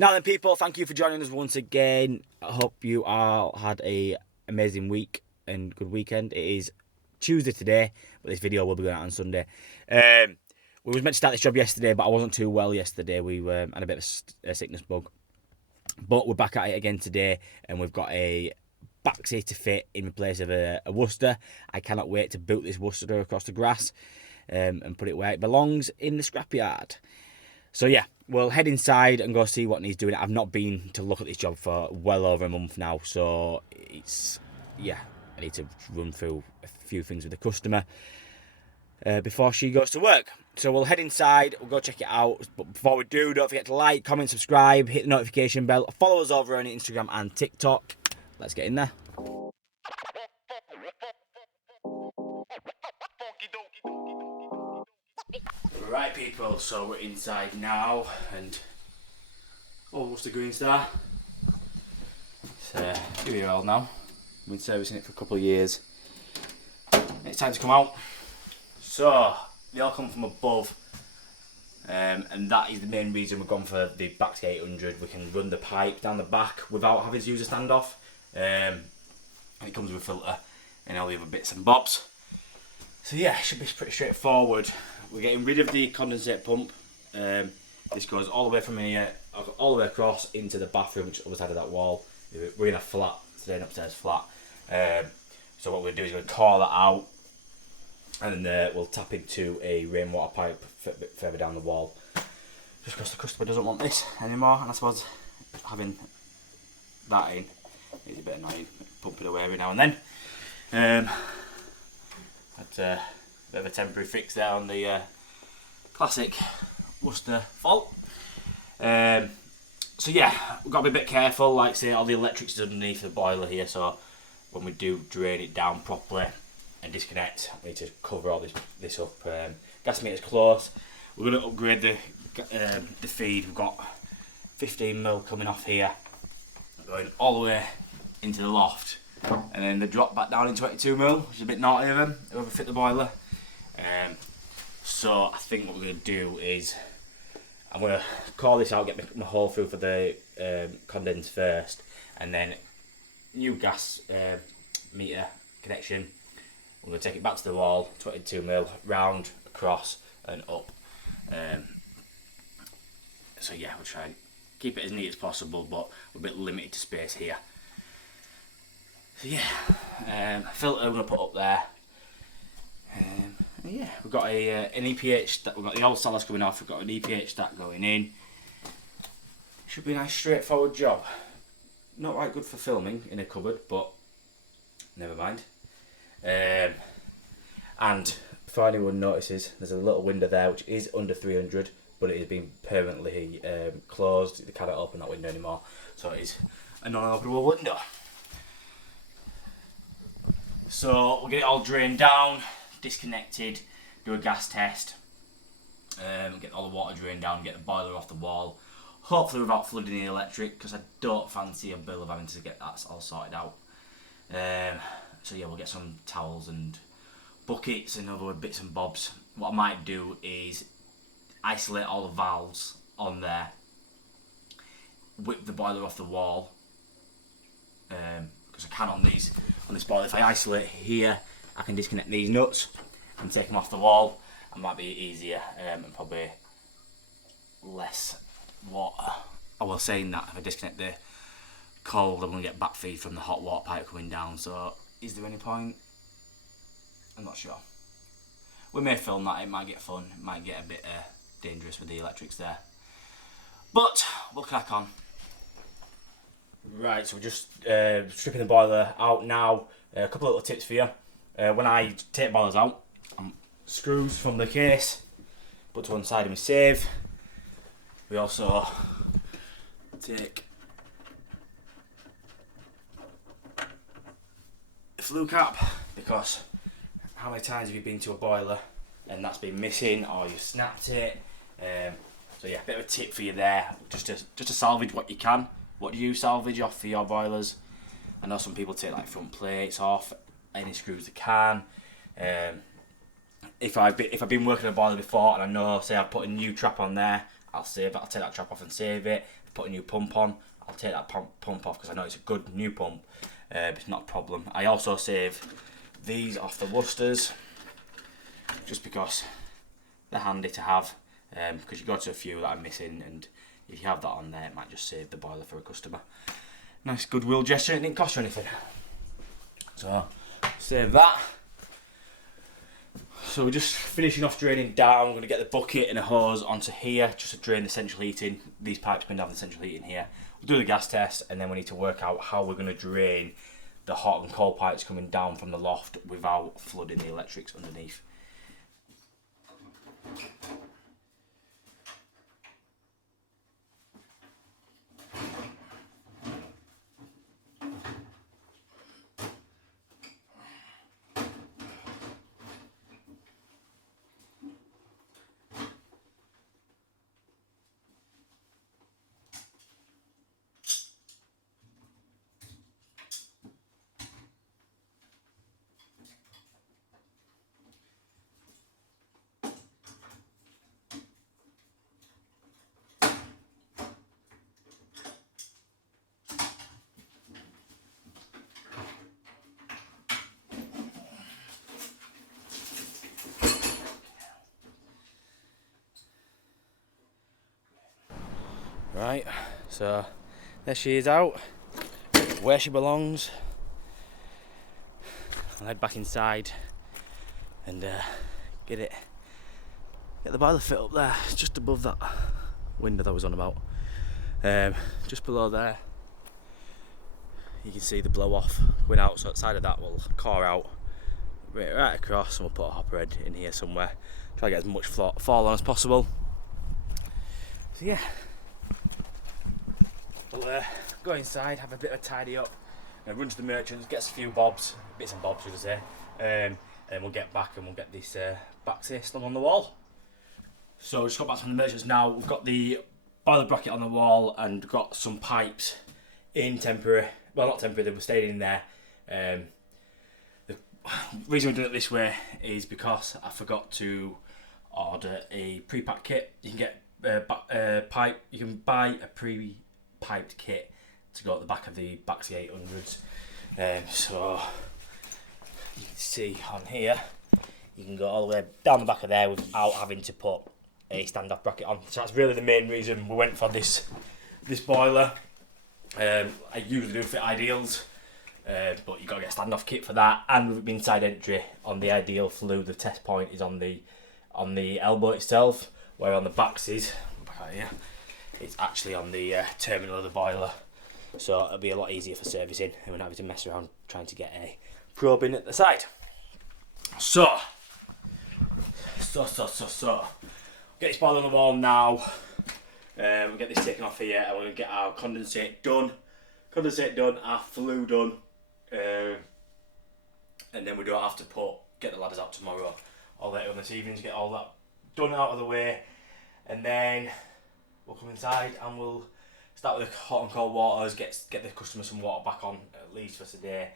Now then, people, thank you for joining us once again. I hope you all had a amazing week and good weekend. It is Tuesday today, but this video will be going out on Sunday. We was meant to start this job yesterday, but I wasn't too well yesterday. We had a bit of a sickness bug. But we're back at it again today, and we've got a Baxi to fit in place of a Worcester. I cannot wait to boot this Worcester across the grass and put it where it belongs, in the scrapyard. So yeah, we'll head inside and go see what he's doing. I've not been to look at this job for well over a month now, so I need to run through a few things with the customer before she goes to work. So we'll head inside, we'll go check it out. But before we do, don't forget to like, comment, subscribe, hit the notification bell, follow us over on Instagram and TikTok. Let's get in there. Right, people, so we're inside now, and what's the greenstar? It's a 2-year-old now. We've been servicing it for a couple of years. It's time to come out. So they all come from above, and that is the main reason we've gone for the Baxi 800. We can run the pipe down the back without having to use a standoff. And it comes with a filter and all the other bits and bobs. So yeah, it should be pretty straightforward. We're getting rid of the condensate pump. This goes all the way from here, all the way across into the bathroom, which is the other side of that wall. We're in a flat, today, an upstairs flat. So what we'll do is we'll core that out, and we'll tap into a rainwater pipe a bit further down the wall. Just because the customer doesn't want this anymore, and I suppose having that in is a bit annoying, pumping away every now and then. That's a bit of a temporary fix there on the classic Worcester fault. So yeah, we've got to be a bit careful. Like I say, all the electrics is underneath the boiler here, so when we do drain it down properly and disconnect, we need to cover all this up. Gas meter's close. We're going to upgrade the feed. We've got 15mm coming off here, going all the way into the loft, and then they drop back down in 22mm, which is a bit naughty of them, whoever fit the boiler. So I think what we're going to do is I'm going to call this out, get my hole through for the condense first, and then new gas meter connection. We're going to take it back to the wall, 22mm, round, across and up. So yeah, we'll try and keep it as neat as possible, but we're a bit limited to space here. So yeah, filter we're going to put up there. Yeah, we've got an EPH, we've got the old Salvage coming off, we've got an EPH stack going in. Should be a nice straightforward job. Not right good for filming in a cupboard, but never mind. And before anyone notices, there's a little window there which is under 300, but it has been permanently closed. They cannot open that window anymore, so it is a non-openable window. So we'll get it all drained down, disconnected, do a gas test, get all the water drained down, get the boiler off the wall, hopefully without flooding the electric, because I don't fancy a bill of having to get that all sorted out. So yeah, we'll get some towels and buckets and other bits and bobs. What I might do is isolate all the valves on there, whip the boiler off the wall, because I can on this boiler. If I isolate here, I can disconnect these nuts and take them off the wall. It might be easier and probably less water. I was saying that if I disconnect the cold, I'm going to get back feed from the hot water pipe coming down. So is there any point? I'm not sure. We may film that. It might get fun. It might get a bit dangerous with the electrics there. But we'll crack on. Right, so we're just stripping the boiler out now. A couple of little tips for you. When I take boilers out, screws from the case, put to one side and we save. We also take the flue cap, because how many times have you been to a boiler and that's been missing, or you've snapped it? So yeah, a bit of a tip for you there, just to salvage what you can. What do you salvage off for your boilers? I know some people take like front plates off, any screws they can. If I've been working a boiler before and I know, say I've put a new trap on there, I'll take that trap off and save it. put a new pump on, I'll take that pump off because I know it's a good new pump. It's not a problem. I also save these off the Worcesters just because they're handy to have, because you go to a few that I'm missing, and if you have that on there, it might just save the boiler for a customer. Nice goodwill gesture, it didn't cost you anything. So, save that. So we're just finishing off draining down. I'm going to get the bucket and a hose onto here just to drain the central heating. These pipes been down the central heating here. We'll do the gas test, and then we need to work out how we're going to drain the hot and cold pipes coming down from the loft without flooding the electrics underneath. Right, so there she is out, where she belongs. I'll head back inside and get the boiler fit up there, just above that window that I was on about. Just below there, you can see the blow off going out, so outside of that we'll core out right across, and we'll put a hopper head in here somewhere. Try to get as much fall on as possible. So yeah. We'll go inside, have a bit of a tidy up, and run to the merchants, get us a few bits and bobs should I say, and then we'll get back and we'll get this Baxi slung on the wall. So just got back from the merchants now. We've got the boiler bracket on the wall and got some pipes in temporary, well not temporary, they were staying in there. The reason we're doing it this way is because I forgot to order a pre-packed kit. You can get pipe, you can buy a piped kit to go at the back of the Baxi 800s. So you can see on here, you can go all the way down the back of there without having to put a standoff bracket on. So that's really the main reason we went for this boiler. I usually do fit Ideals, but you got to get a standoff kit for that. And with the inside entry on the Ideal flue, the test point is on the elbow itself, where on the Baxis, back out here, it's actually on the terminal of the boiler, so it'll be a lot easier for servicing, and we're not having to mess around trying to get a probe in at the side. So get this boiler on the wall now. We'll get this taken off here, and we're going to get our condensate done, our flue done, and then we don't have to get the ladders out tomorrow or later on this evening to get all that done out of the way, and then we'll come inside and we'll start with the hot and cold waters, get the customer some water back on at least for today.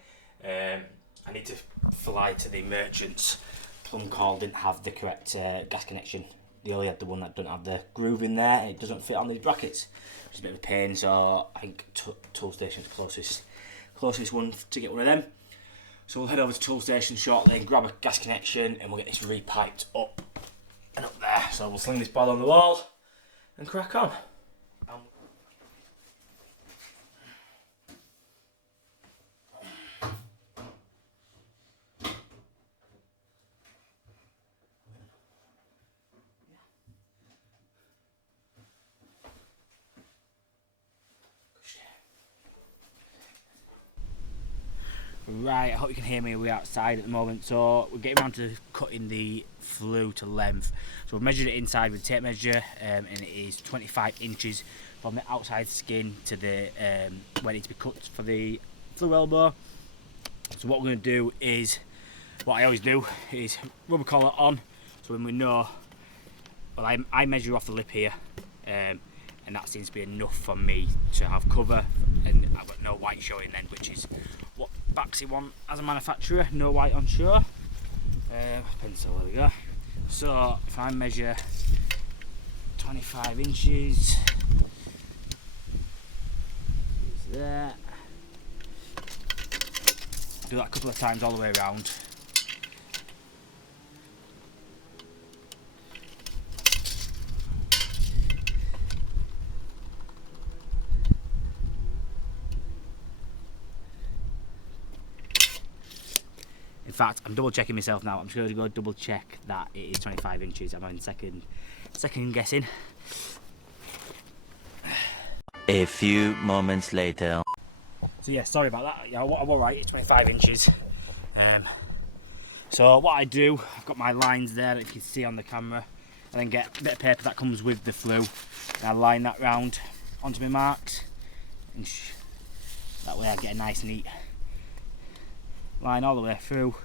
I need to fly to the merchants. Plumber didn't have the correct gas connection. They only had the one that doesn't have the groove in there, and it doesn't fit on these brackets. It's a bit of a pain, so I think Tool Station's the closest one to get one of them. So we'll head over to Tool Station shortly, grab a gas connection, and we'll get this repiped up and up there. So we'll sling this boiler on the wall and crack on. Right, I hope you can hear me. We're outside at the moment, so we're getting around to cutting the flue to length. So we've measured it inside with a tape measure, and it is 25 inches from the outside skin to the where it needs to be cut for the flue elbow. So what we're going to do is, what I always do is rubber collar on, so when we know, well I measure off the lip here, and that seems to be enough for me to have cover, and I've got no white showing then, which is what Baxi want as a manufacturer, no white on show. Pencil, there we go. So if I measure 25 inches, there. Do that a couple of times all the way around. In fact, I'm double checking myself now. I'm just going to go double check that it is 25 inches. I'm on second guessing. A few moments later. So yeah, sorry about that. Yeah, I'm alright, it's 25 inches. So what I do, I've got my lines there that you can see on the camera, and then get a bit of paper that comes with the flue, and I line that round onto my marks, and that way I get a nice neat line all the way through.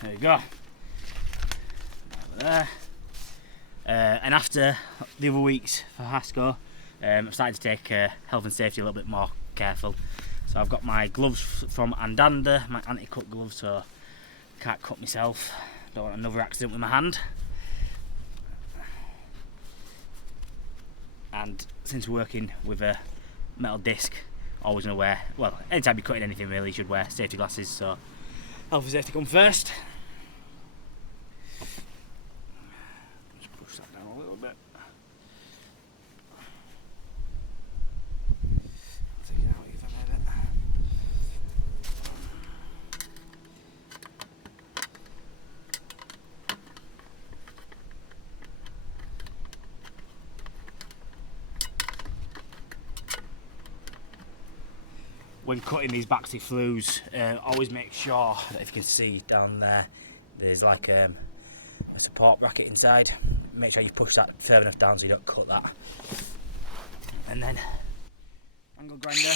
There you go. Over there. And after the other weeks for Hasco, I'm starting to take health and safety a little bit more careful. So I've got my gloves from Andanda, my anti-cut gloves, so I can't cut myself. Don't want another accident with my hand. And since we're working with a metal disc, always gonna wear, well, anytime you're cutting anything really, you should wear safety glasses, so health and safety come first. Just push that down a little bit. Take it out even a minute. When cutting these Baxi flues, always make sure that if you can see down there, there's like a support bracket inside. Make sure you push that further enough down so you don't cut that. And then angle grinder.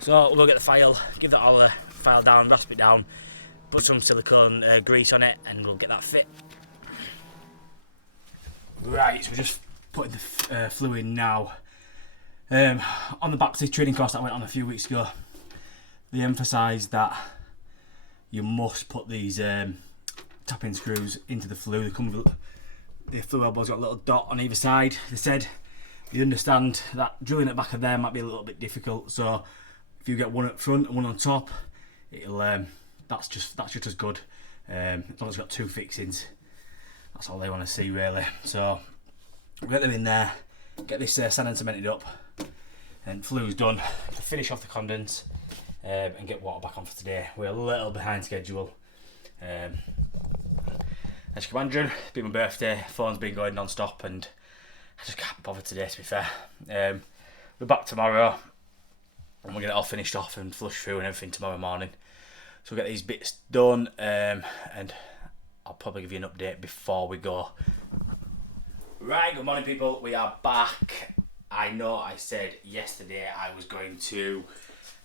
So we'll go get the file, give that all a file down, rasp it down, put some silicone grease on it, and we'll get that fit. Right, so we're just putting the flue in now. On the Baxi training course that I went on a few weeks ago, they emphasised that you must put these tap-in screws into the flue. They come with, the flue elbow's got a little dot on either side. They said you understand that drilling at the back of there might be a little bit difficult, so if you get one at front and one on top, it'll that's just as good. As long as it's got two fixings, that's all they want to see really. So we'll get them in there, get this sand and cemented up, and flue's done. Finish off the condense and get water back on for today. We're a little behind schedule. As you can imagine, it's been my birthday, phone's been going non-stop, and I just can't bother today, to be fair. We're back tomorrow, and we'll get it all finished off and flush through and everything tomorrow morning. So we'll get these bits done, and I'll probably give you an update before we go. Right, good morning people, we are back. I know I said yesterday I was going to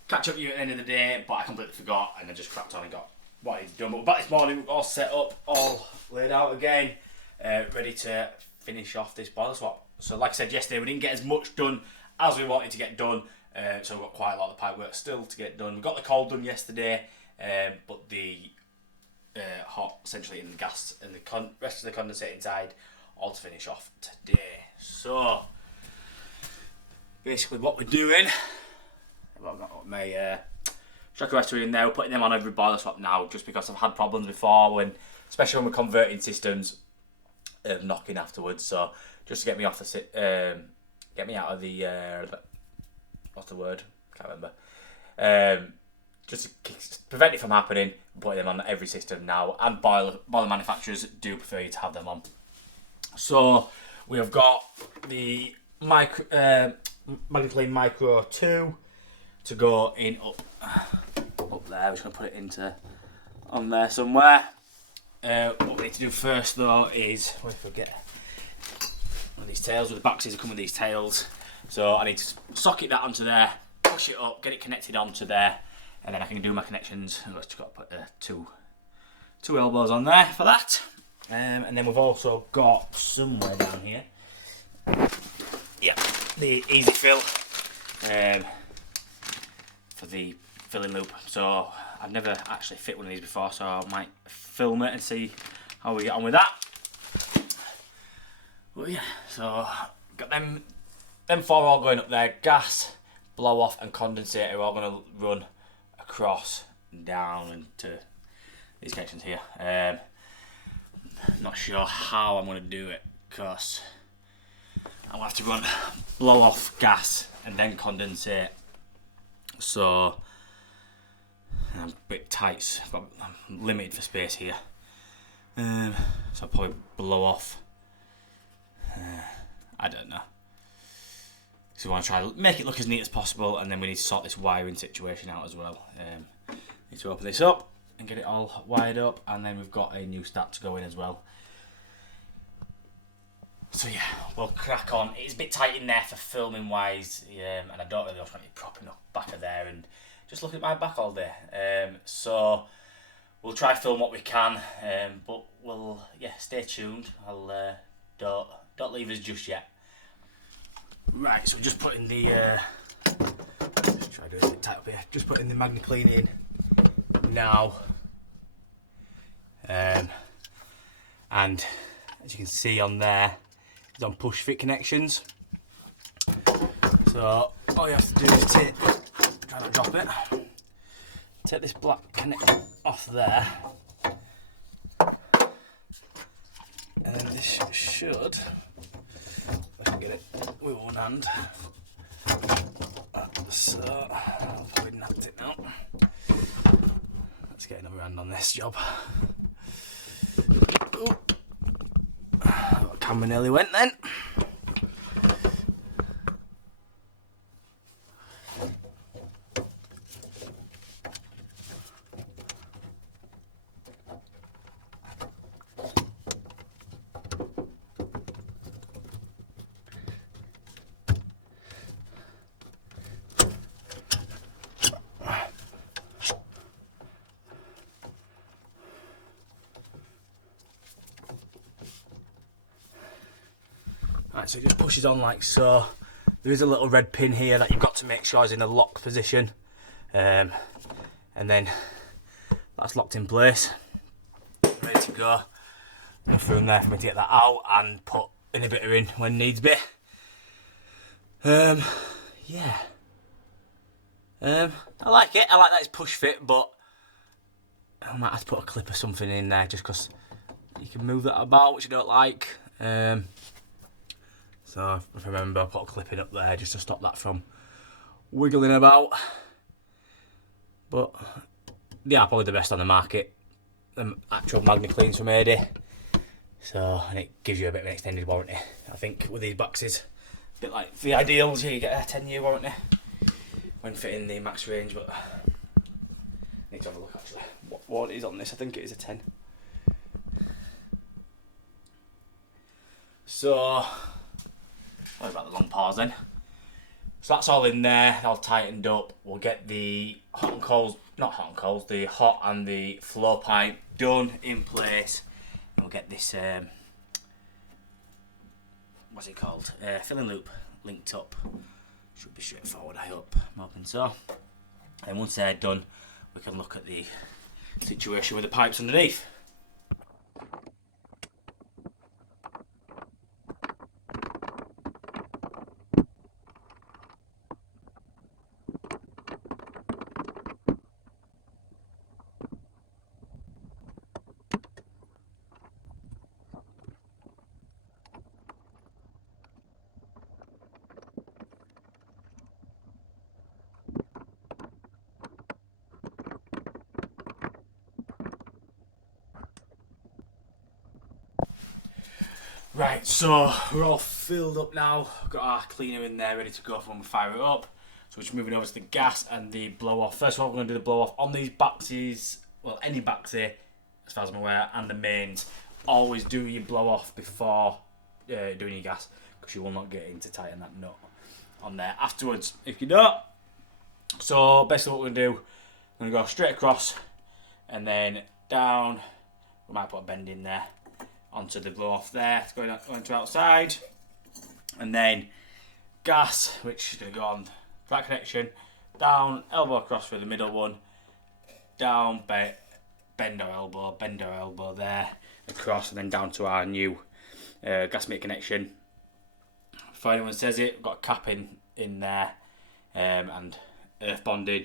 catch up with you at the end of the day, but I completely forgot and I just cracked on and got what I need to do. But we're back this morning, we're all set up, all laid out again, ready to finish off this boiler swap. So like I said yesterday, we didn't get as much done as we wanted to get done, so we've got quite a lot of the pipe work still to get done. We got the cold done yesterday, but the hot, essentially, in the gas and the rest of the condensate inside, all to finish off today. So basically what we're doing, I've got my shock arrestor in there, we're putting them on every boiler swap now, just because I've had problems before, when, especially when we're converting systems, knocking afterwards. So just to get me off the get me out of the what's the word? Can't remember. Just to prevent it from happening, putting them on every system now, and boiler manufacturers do prefer you to have them on. So we have got the MagnaClean Micro 2 to go in up there. I'm just going to put it into on there somewhere. What we need to do first though is, I forget, one of these tails with the Baxis come with these tails. So I need to socket that onto there, push it up, get it connected onto there, and then I can do my connections. I've just got to put two elbows on there for that. And then we've also got somewhere down here, yeah, the easy fill for the filling loop. So I've never actually fit one of these before, so I might film it and see how we get on with that. Well, yeah, so got them four all going up there. Gas, blow off, and condensator are all going to run across and down into these connections here. Not sure how I'm going to do it, because I'll have to run blow off, gas, and then condensate. So I'm a bit tight. I'm limited for space here. So I'll probably blow off. I don't know. So we want to try to make it look as neat as possible, and then we need to sort this wiring situation out as well. Need to open this up and get it all wired up, and then we've got a new start to go in as well. So yeah, we'll crack on. It's a bit tight in there for filming wise, and I don't really want to be propping up back of there and just looking at my back all day. So we'll try to film what we can, but we'll stay tuned. I'll don't leave us just yet. Right, so we're just putting the just try to do it a bit tight up here. Just putting the MagnaClean in now, and as you can see on there, it's on push fit connections. So all you have to do is try not to drop it. Take this black connector off there, and then this should, if I can get it with one hand. So I'll probably napped it now. Let's get another hand on this job. Ooh. Camera nearly went then. Right, so it just pushes on like so. There is a little red pin here that you've got to make sure is in the lock position, and then that's locked in place, ready to go. Enough room there for me to get that out and put inhibitor in when needs be. Yeah. I like it. I like that it's push fit, but I might have to put a clip or something in there just because you can move that about, which I don't like. So if I remember, I'll put a clip in up there just to stop that from wiggling about. But they are probably the best on the market, the actual MagnaCleans from AD. So, and it gives you a bit of an extended warranty. I think with these boxes, a bit like the Ideals, you get a 10-year warranty when fitting the max range. But I need to have a look actually. What is on this? I think it is a 10. So, sorry about the long pause then. So that's all in there, all tightened up. We'll get the hot and cold, not hot and cold, the hot and the flow pipe done in place. And we'll get this, what's it called? Filling loop linked up. Should be straightforward, I hope. I'm hoping so. And once they're done, we can look at the situation with the pipes underneath. Right, so we're all filled up now. Got our cleaner in there ready to go for when we fire it up. So we're just moving over to the gas and the blow off. First of all, we're going to do the blow off on these Baxis. Well, any Baxi, as far as I'm aware, and the mains. Always do your blow off before doing your gas, because you will not get in to tighten that nut on there afterwards if you don't. So basically what we're going to do, we're going to go straight across and then down. We might put a bend in there onto the blow off there, going to outside, and then gas, which is going to go on that connection, down, elbow across for the middle one, down, bend our elbow there, across, and then down to our new gas meter connection. Before anyone says it, we've got a cap in there, and earth bonding.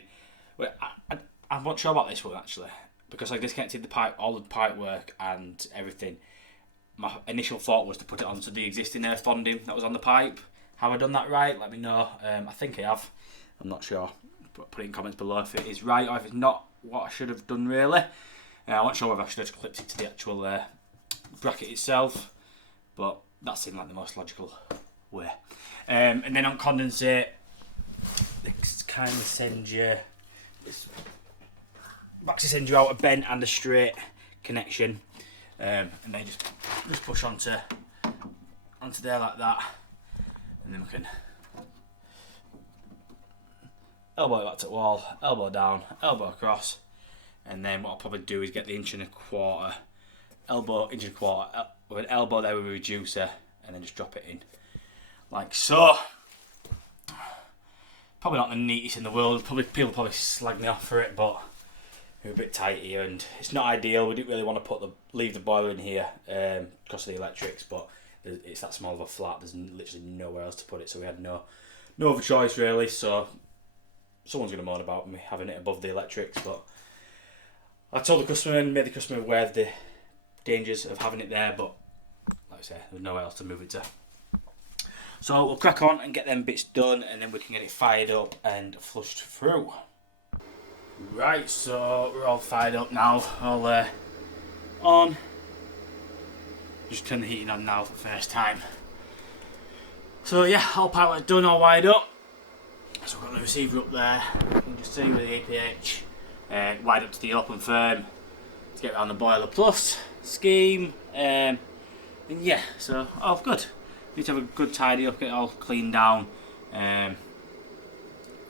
I'm not sure about this one actually, because I disconnected the pipe, all the pipe work and everything. My initial thought was to put it onto the existing earth bonding that was on the pipe. Have I done that right? Let me know. I think I have. I'm not sure. Put it in comments below if it is right or if it's not what I should have done really. I'm not sure whether I should have clipped it to the actual bracket itself, but that seemed like the most logical way. And then on condensate, it's kind of sends you, Baxi sends you out a bent and a straight connection, and they just push onto there like that, and then we can elbow it back to the wall, elbow down, elbow across, and then what I'll probably do is get the 1 1/4 elbow, 1 1/4 with an elbow there with a reducer, and then just drop it in like so. Probably not the neatest in the world. People probably slag me off for it, but we're a bit tight here, and it's not ideal. We didn't really want to leave the boiler in here because of the electrics, but it's that small of a flat. There's literally nowhere else to put it, so we had no other choice really. So someone's going to moan about me having it above the electrics, but I told the customer and made the customer aware of the dangers of having it there, but like I say, there's nowhere else to move it to. So we'll crack on and get them bits done, and then we can get it fired up and flushed through. Right, so we're all fired up now, all on. Just turn the heating on now for the first time. So yeah, all pipe work done, all wired up. So we've got the receiver up there, you can just see with the APH, wired up to the open firm to get around the boiler plus scheme, and yeah, so all good. Need to have a good tidy up, get it all cleaned down.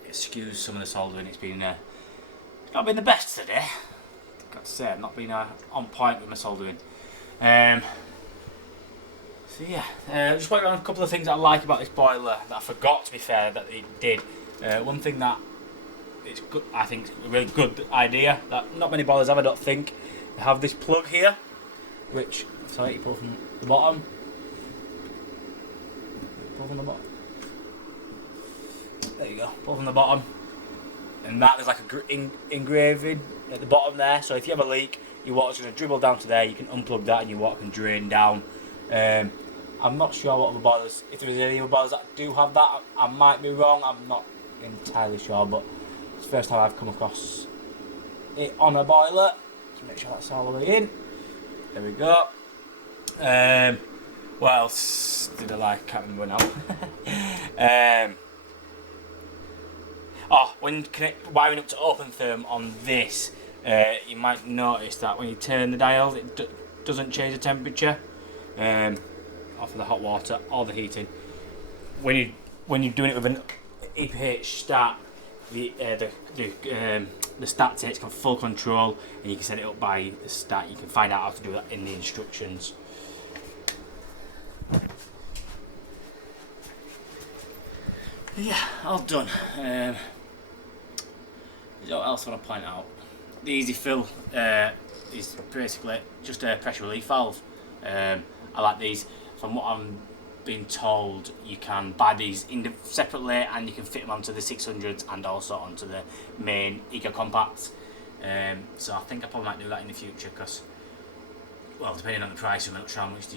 Excuse some of the soldering, it's not been the best today. Got to say, I've not been on point with my soldering. So yeah, just went around a couple of things that I like about this boiler that I forgot, to be fair, that it did. One thing that it's good, I think, a really good idea that not many boilers have, I don't think. They have this plug here, which you pull from the bottom. Pull from the bottom. There you go. Pull from the bottom, and that there's like a engraving at the bottom there. So if you have a leak, your water's going to dribble down to there. You can unplug that, and your water can drain down. I'm not sure what other boilers, if there's any other boilers that do have that. I might be wrong. I'm not entirely sure, but it's the first time I've come across it on a boiler. So make sure that's all the way in. There we go. What else did I like? Can't remember now. When wiring up to open therm on this, you might notice that when you turn the dial, it doesn't change the temperature off of the hot water or the heating. When you're doing it with an EPH start, the stat takes full control, and you can set it up by the stat. You can find out how to do that in the instructions. Yeah, all done. What else I want to point out? The easy fill is basically just a pressure relief valve. I like these. From what I'm being told, you can buy these separately, and you can fit them onto the 600s and also onto the main Eco Compacts. So I think I probably might do that in the future, because, well, depending on the price, I'm not sure how much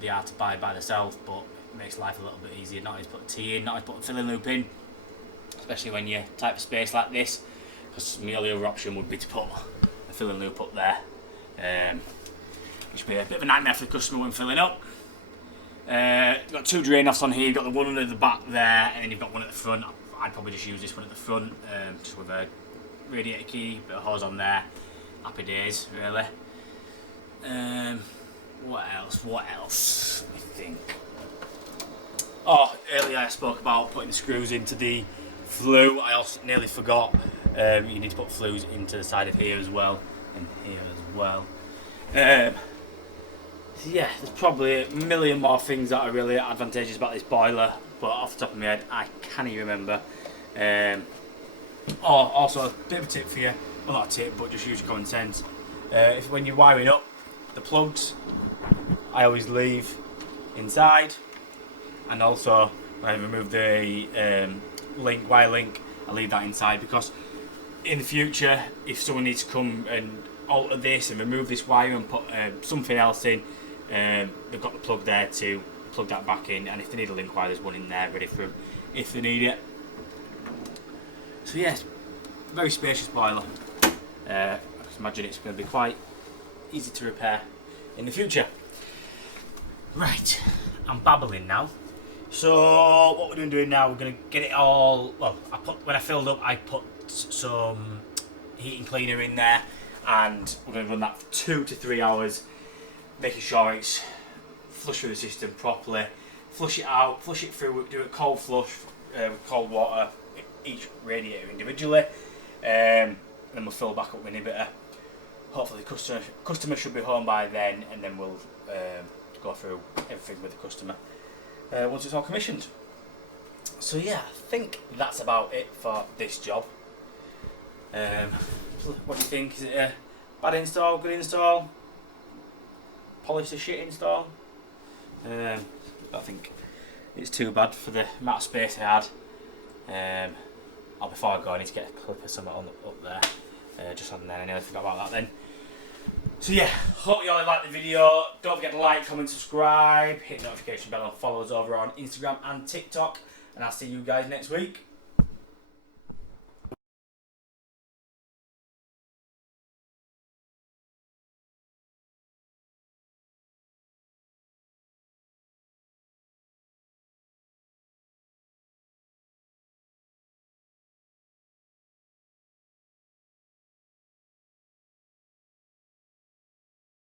they are to buy by themselves, but it makes life a little bit easier. Not always put a T in, not always put a filling loop in, especially when you're type of space like this, because my only other option would be to put a filling loop up there, which would be a bit of a nightmare for the customer when filling up. You've got 2 drain offs on here. You've got the one under the back there, and then you've got one at the front. I'd probably just use this one at the front, just with a radiator key, bit of hose on there. Happy days, really. What else? I think. Oh, earlier I spoke about putting the screws into the flue. I also nearly forgot. You need to put flues into the side of here as well, and here as well. So yeah, there's probably a million more things that are really advantageous about this boiler, but off the top of my head, I can't even remember. Also a bit of a tip for you. Well, not a tip, but just use your common sense. If when you're wiring up the plugs, I always leave inside, and also when I remove the wire link, I leave that inside, because in the future, if someone needs to come and alter this and remove this wire and put something else in, they've got the plug there to plug that back in, and if they need a link wire, there's one in there ready for them if they need it. So yes, very spacious boiler. I can imagine it's going to be quite easy to repair in the future. Right, I'm babbling now. So what we're doing now, we're going to get it all. Well, when I filled up, I put some heating cleaner in there, and we're going to run that for 2 to 3 hours, making sure it's flush through the system properly. Flush it out, flush it through, do a cold flush with cold water, each radiator individually, and then we'll fill back up with an inhibitor. Hopefully the customer should be home by then, and then we'll go through everything with the customer once it's all commissioned. So yeah, I think that's about it for this job. What do you think? Is it a bad install, good install, polished as shit install? I think it's too bad for the amount of space I had. Before I go, I need to get a clip or something up there, just on there. I nearly forgot about that then. So yeah, hope you all liked the video. Don't forget to like, comment, subscribe, hit the notification bell, and follow us over on Instagram and TikTok. And I'll see you guys next week.